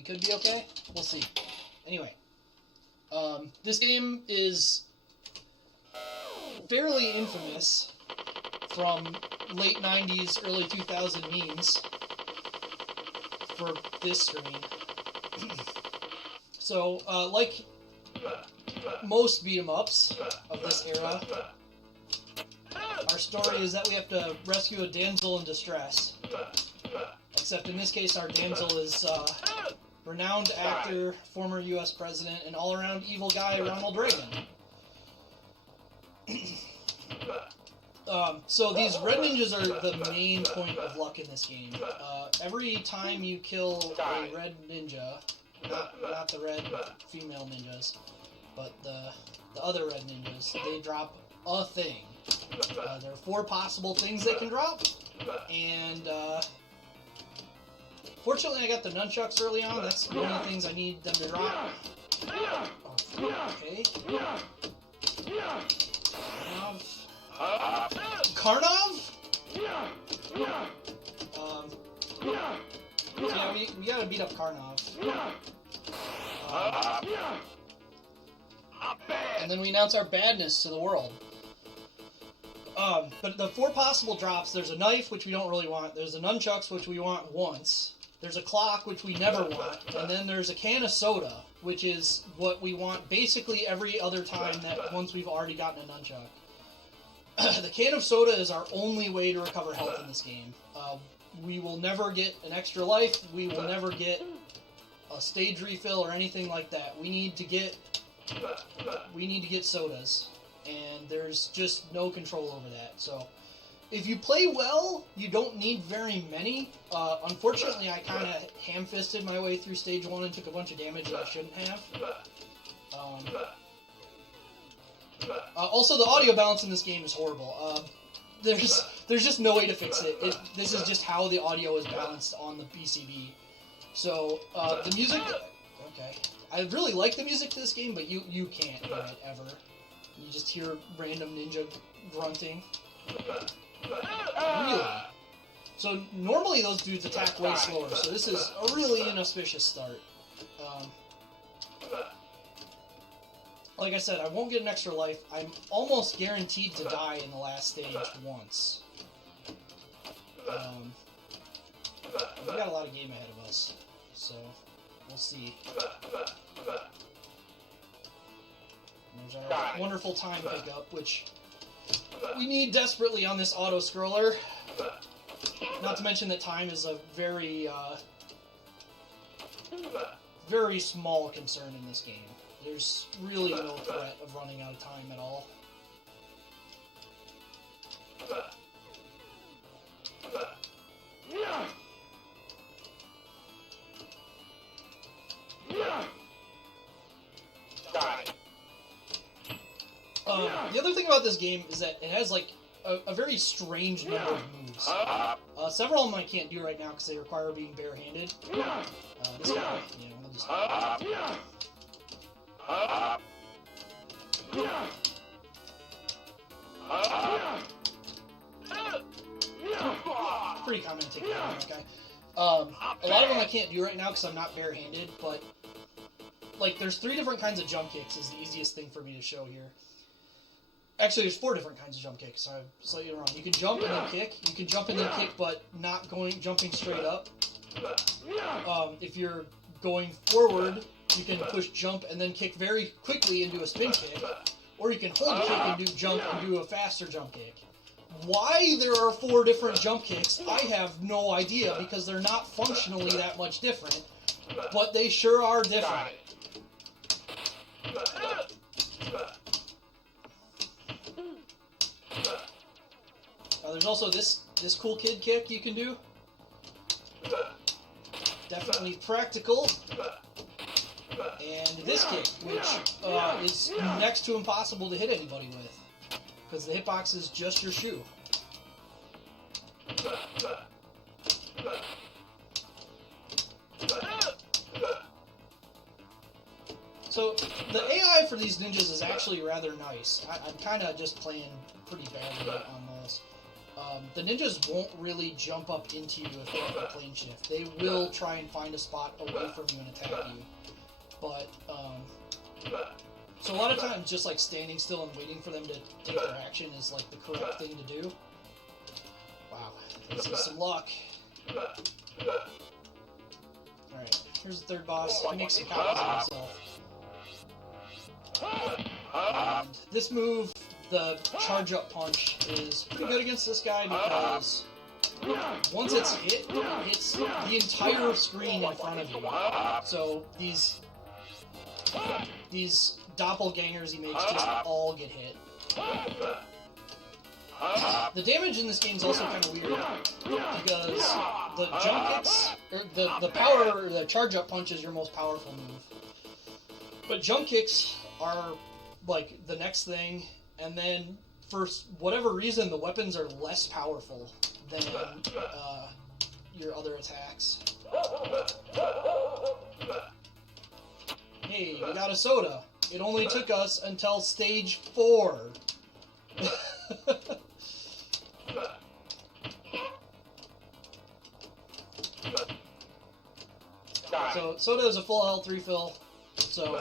We could be okay. We'll see. Anyway, this game is fairly infamous from late 90s, early 2000 memes for this screen. So, like most beat-em-ups of this era, our story is that we have to rescue a damsel in distress. Except in this case, our damsel is renowned actor, former U.S. president, and all-around evil guy Ronald Reagan. So these red ninjas are the main point of luck in this game. Every time you kill a red ninja, not the red female ninjas, but the other red ninjas, they drop a thing. There are 4 possible things they can drop, and fortunately I got the nunchucks early on. That's one of the things I need them to drop. Okay. Karnov? Yeah, we gotta beat up Karnov. And then we announce our badness to the world. But the 4 possible drops, there's a knife, which we don't really want, there's the nunchucks, which we want once, there's a clock, which we never want, and then there's a can of soda, which is what we want basically every other time that once we've already gotten a nunchuck. The can of soda is our only way to recover health in this game. We will never get an extra life, we will never get a stage refill or anything like that. We need to get sodas, and there's just no control over that. So if you play well, you don't need very many. Unfortunately, I kind of ham-fisted my way through stage 1 and took a bunch of damage that I shouldn't have. Also, the audio balance in this game is horrible. There's just no way to fix it. This is just how the audio is balanced on the PCB. So, the music... Okay. I really like the music to this game, but you can't hear it, ever. You just hear random ninja grunting. Really? So, normally those dudes attack way slower, so this is a really inauspicious start. Like I said, I won't get an extra life. I'm almost guaranteed to die in the last stage once. We've got a lot of game ahead of us, so we'll see. There's our wonderful time pickup, which we need desperately on this auto-scroller. Not to mention that time is a very, very small concern in this game. There's really no threat of running out of time at all. The other thing about this game is that it has like a very strange number of moves. Several of them I can't do right now because they require being barehanded. This guy, yeah, we'll just... Pretty common to take down that guy. A lot of them I can't do right now because I'm not barehanded, but like there's 3 different kinds of jump kicks is the easiest thing for me to show here. Actually, there's 4 different kinds of jump kicks, so I'm slightly wrong. You can jump and then kick. You can jump and then kick, but not jumping straight up. If you're going forward, you can push jump and then kick very quickly and do a spin kick. Or you can hold kick and do jump and do a faster jump kick. Why there are 4 different jump kicks, I have no idea, because they're not functionally that much different, but they sure are different. There's also this cool kid kick you can do. Definitely practical. And this kick, which is next to impossible to hit anybody with, because the hitbox is just your shoe. So, the AI for these ninjas is actually rather nice. I'm kind of just playing pretty badly on this. The ninjas won't really jump up into you if they have a plane shift. They will try and find a spot away from you and attack you. But, so a lot of times just like standing still and waiting for them to take their action is like the correct thing to do. Wow, this is some luck. Alright, here's the third boss. He makes some copies of himself. And this move, the charge up punch, is pretty good against this guy because once it's hit, it hits the entire screen in front of you. So these doppelgangers he makes just all get hit. The damage in this game is also kind of weird because the jump kicks, or the charge up punch is your most powerful move. But jump kicks are like the next thing, and then for whatever reason the weapons are less powerful than your other attacks. Hey, we got a soda. It only took us until stage 4. So, soda is a full health refill, so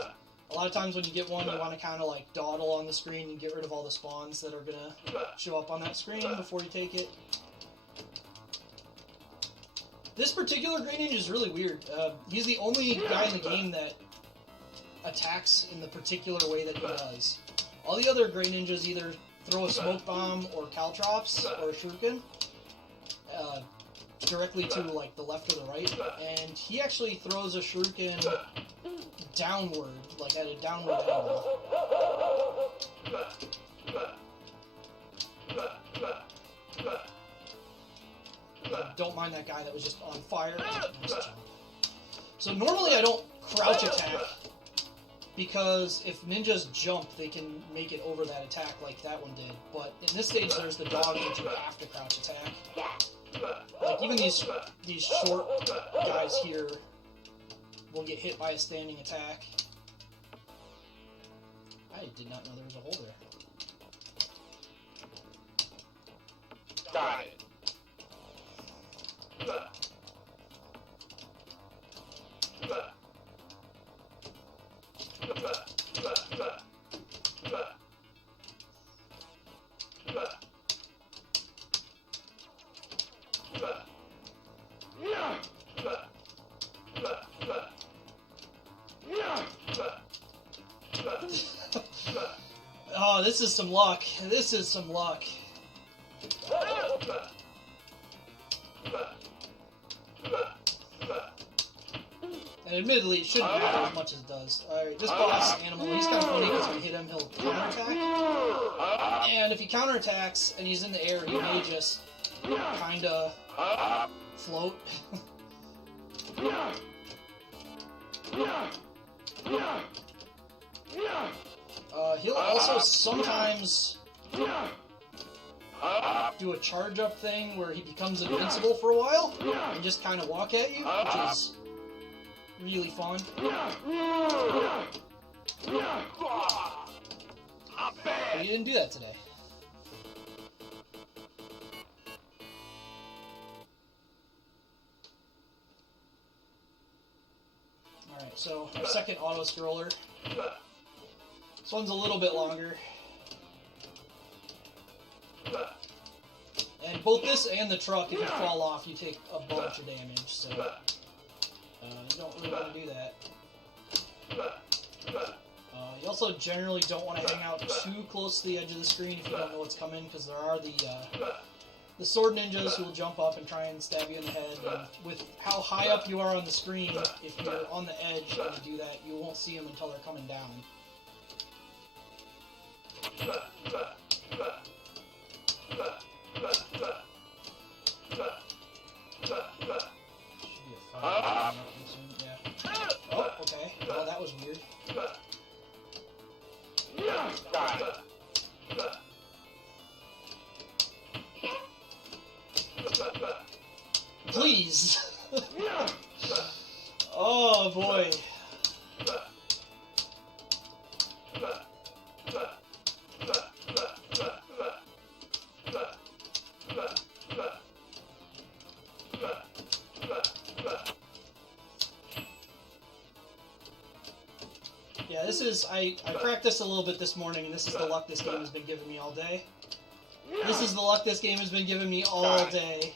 a lot of times when you get one, you want to kind of like dawdle on the screen and get rid of all the spawns that are going to show up on that screen before you take it. This particular Grey Ninja is really weird. He's the only guy in the game that attacks in the particular way that he does. All the other Grey Ninjas either throw a smoke bomb or caltrops or a shuriken directly to like the left or the right, and he actually throws a shuriken downward, like at a downward angle. Don't mind that guy that was just on fire. Nice jump. So normally I don't crouch attack, because if ninjas jump, they can make it over that attack like that one did. But in this stage, there's the dog that you have to crouch attack. Like even these short guys here will get hit by a standing attack. I did not know there was a hole there. Got it. Oh, this is some luck. This is some luck. And admittedly, it shouldn't matter as much as it does. Alright, this boss animal, he's kind of funny because when you hit him, he'll counterattack. And if he counterattacks and he's in the air, he may just kind of float. He'll also sometimes do a charge up thing where he becomes invincible for a while and just kind of walk at you, which is really fun. But he didn't do that today. Alright, so our second auto-scroller. This one's a little bit longer. And both this and the truck, if you fall off, you take a bunch of damage, so you don't really want to do that. You also generally don't want to hang out too close to the edge of the screen if you don't know what's coming, because there are the sword ninjas who will jump up and try and stab you in the head. And with how high up you are on the screen, if you're on the edge and you do that, you won't see them until they're coming down. Should be a fire soon, yeah. Oh, okay. Well, that was weird. Please! Oh, boy. Yeah, this is, I practiced a little bit this morning, and this is the luck this game has been giving me all day. This is the luck this game has been giving me all day.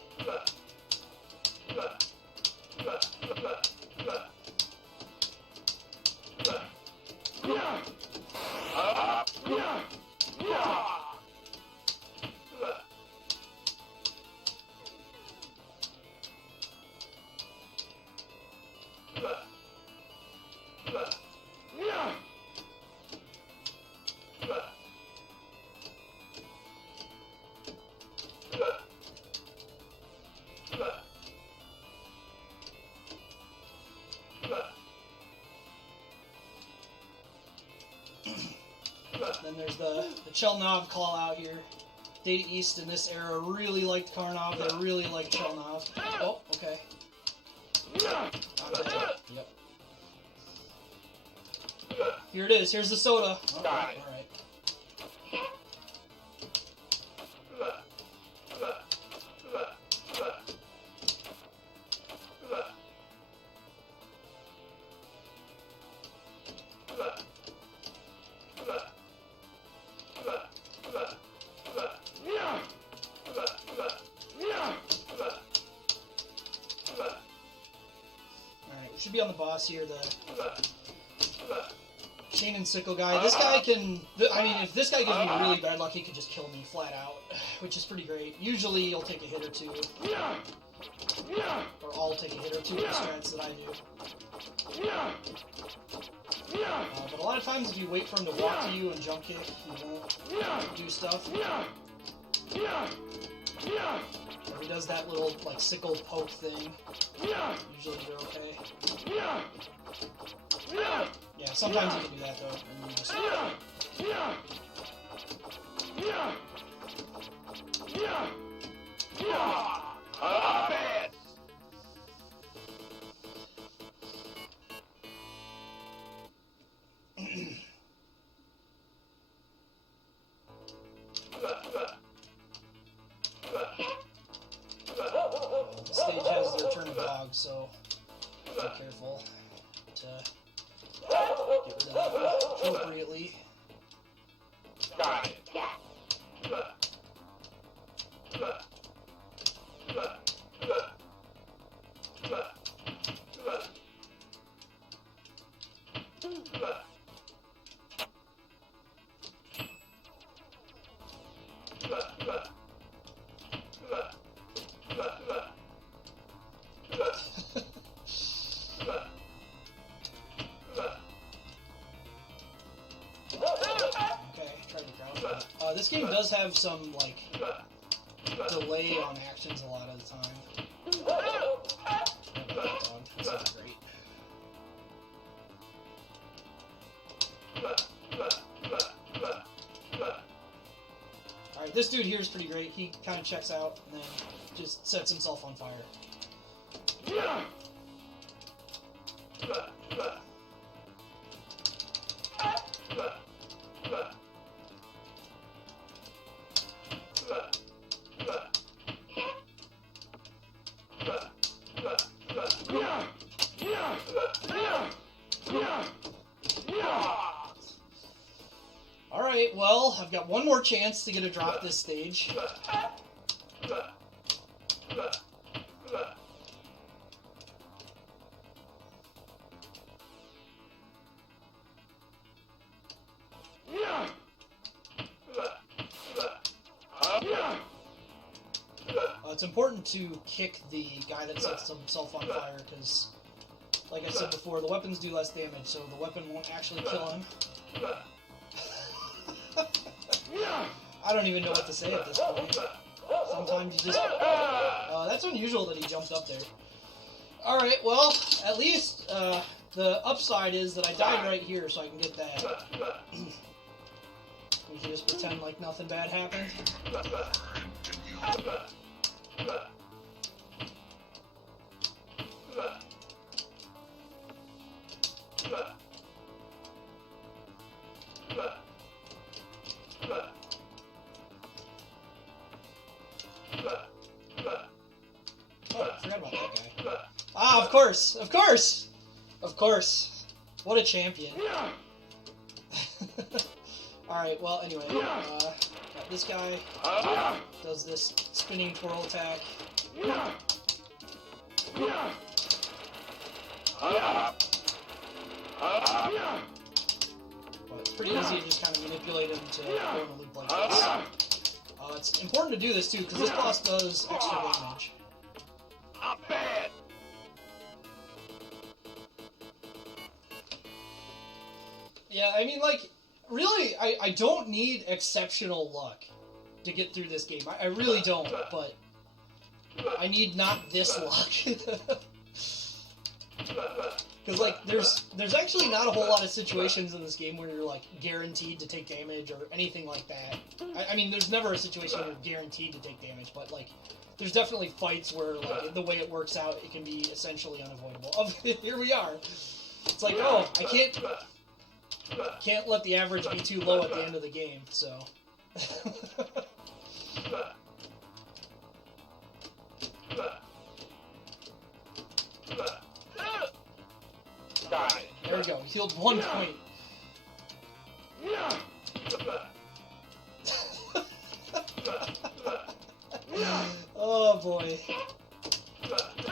Then there's the Chelnov call out here. Data East in this era really liked Karnov, they really liked Chelnov. Oh, okay. Yep. Here it is, here's the soda. Alright. Should be on the boss here, the Chain and Sickle guy. This guy can, I mean, if this guy gives me really bad luck, he could just kill me flat out, which is pretty great. Usually he'll take a hit or two. Or I'll take a hit or two with the strats that I do. But a lot of times if you wait for him to walk to you and jump kick, he won't do stuff. Or he does that little, like, sickle poke thing. Usually you're okay. Yeah, sometimes you can do that, though. And you just... Bad. The stage has the return of dogs, so be careful to get rid of that appropriately. Got it. This game does have some, like, delay on actions a lot of the time. That's not great. Alright, this dude here is pretty great. He kind of checks out and then just sets himself on fire. Alright, well, I've got one more chance to get a drop this stage. It's important to kick the guy that sets himself on fire, because, like I said before, the weapons do less damage, so the weapon won't actually kill him. I don't even know what to say at this point. Sometimes you just... that's unusual that he jumped up there. Alright, well, at least the upside is that I died right here, so I can get that. We can just pretend like nothing bad happened. Oh, I forgot about that guy. Ah, of course! Of course! Of course! What a champion. Alright, well, anyway, got this guy, does this spinning twirl attack. But it's pretty easy to just kind of manipulate him to go in a loop like this. It's important to do this too, because this boss does extra damage. I'm bad. Yeah, I mean, like, really, I don't need exceptional luck to get through this game. I really don't, but I need not this luck. Because, like, there's actually not a whole lot of situations in this game where you're, like, guaranteed to take damage or anything like that. I mean, there's never a situation where you're guaranteed to take damage, but, like, there's definitely fights where, like, the way it works out, it can be essentially unavoidable. Oh, here we are. It's like, oh, I can't let the average be too low at the end of the game, so... There we go, healed 1 point. Oh boy.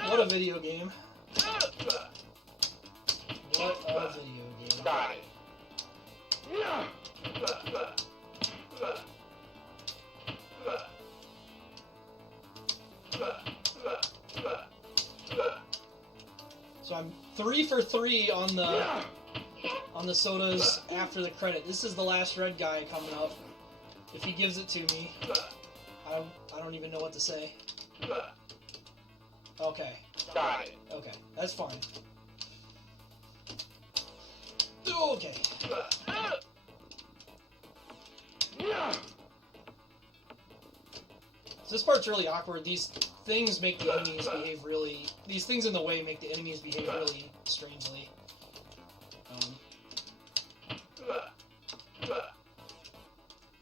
What a video game. What a video game. Got it. So I'm 3 for 3 on the sodas after the credit. This is the last red guy coming up. If he gives it to me, I don't even know what to say. Okay. Got it. Okay, that's fine. Okay. So this part's really awkward. These things make the enemies behave really... These things in the way make the enemies behave really strangely.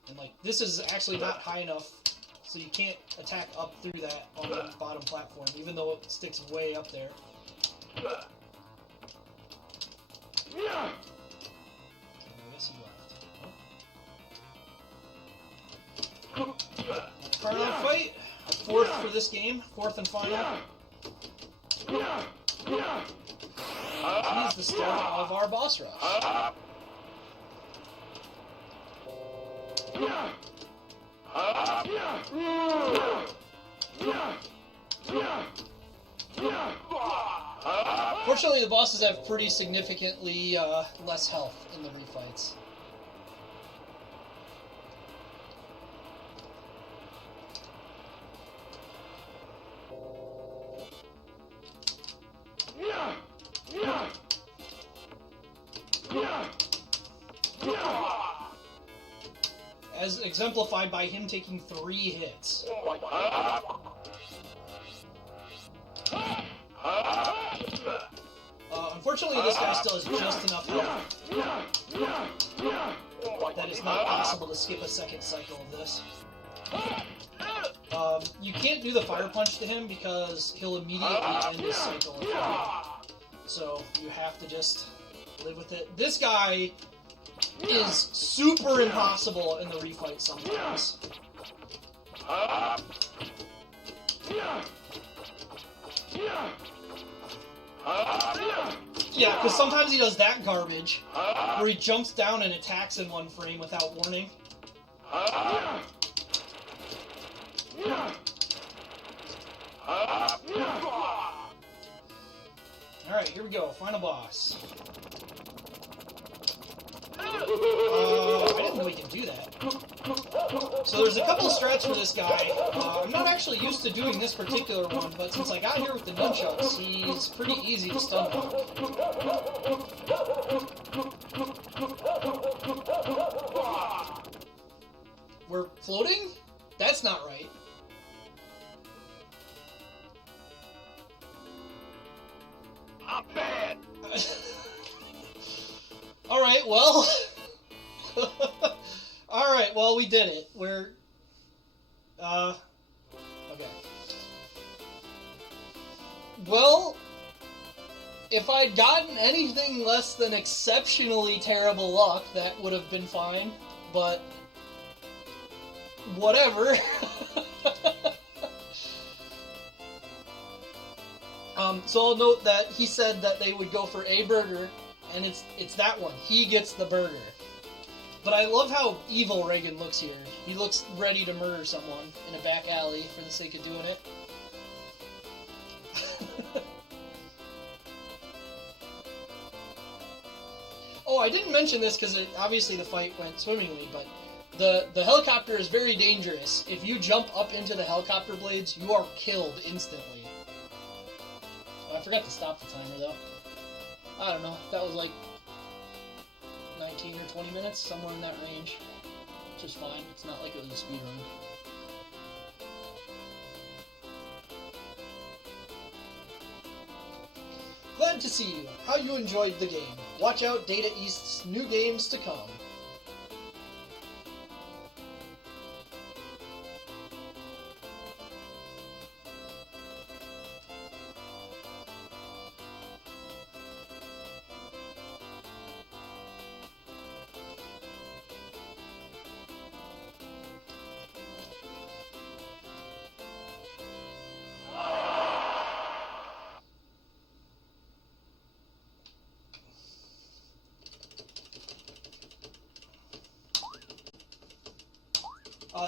And, like, this is actually not high enough, so you can't attack up through that on the bottom platform, even though it sticks way up there. I guess he left. Carlo fight. 4th for this game. 4th and final. He's the start of our boss rush. Fortunately, the bosses have pretty significantly less health in the refights. As exemplified by him taking 3 hits. Unfortunately, this guy still has just enough health that it's not possible to skip a second cycle of this. You can't do the fire punch to him because he'll immediately end his cycle if you do. So you have to just live with it. This guy is super impossible in the refight sometimes. Yeah, because sometimes he does that garbage, where he jumps down and attacks in 1 frame without warning. Alright, here we go, final boss. I didn't know he could do that. So there's a couple of strats for this guy. I'm not actually used to doing this particular one, but since I got here with the nunchucks, he's pretty easy to stun with. We're floating? That's not right. I'm bad. Alright, well... Alright, well, we did it. We're... Okay. Well... If I'd gotten anything less than exceptionally terrible luck, that would have been fine. But whatever. So I'll note that he said that they would go for a burger, and it's that one. He gets the burger. But I love how evil Reagan looks here. He looks ready to murder someone in a back alley for the sake of doing it. Oh, I didn't mention this because obviously the fight went swimmingly, but the helicopter is very dangerous. If you jump up into the helicopter blades, you are killed instantly. Oh, I forgot to stop the timer, though. I don't know. That was like 19 or 20 minutes, somewhere in that range. Which is fine. It's not like it was a speed run. Glad to see you. How you enjoyed the game. Watch out, Data East's new games to come.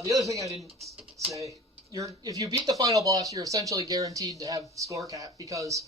The other thing I didn't say, if you beat the final boss, you're essentially guaranteed to have score cap, because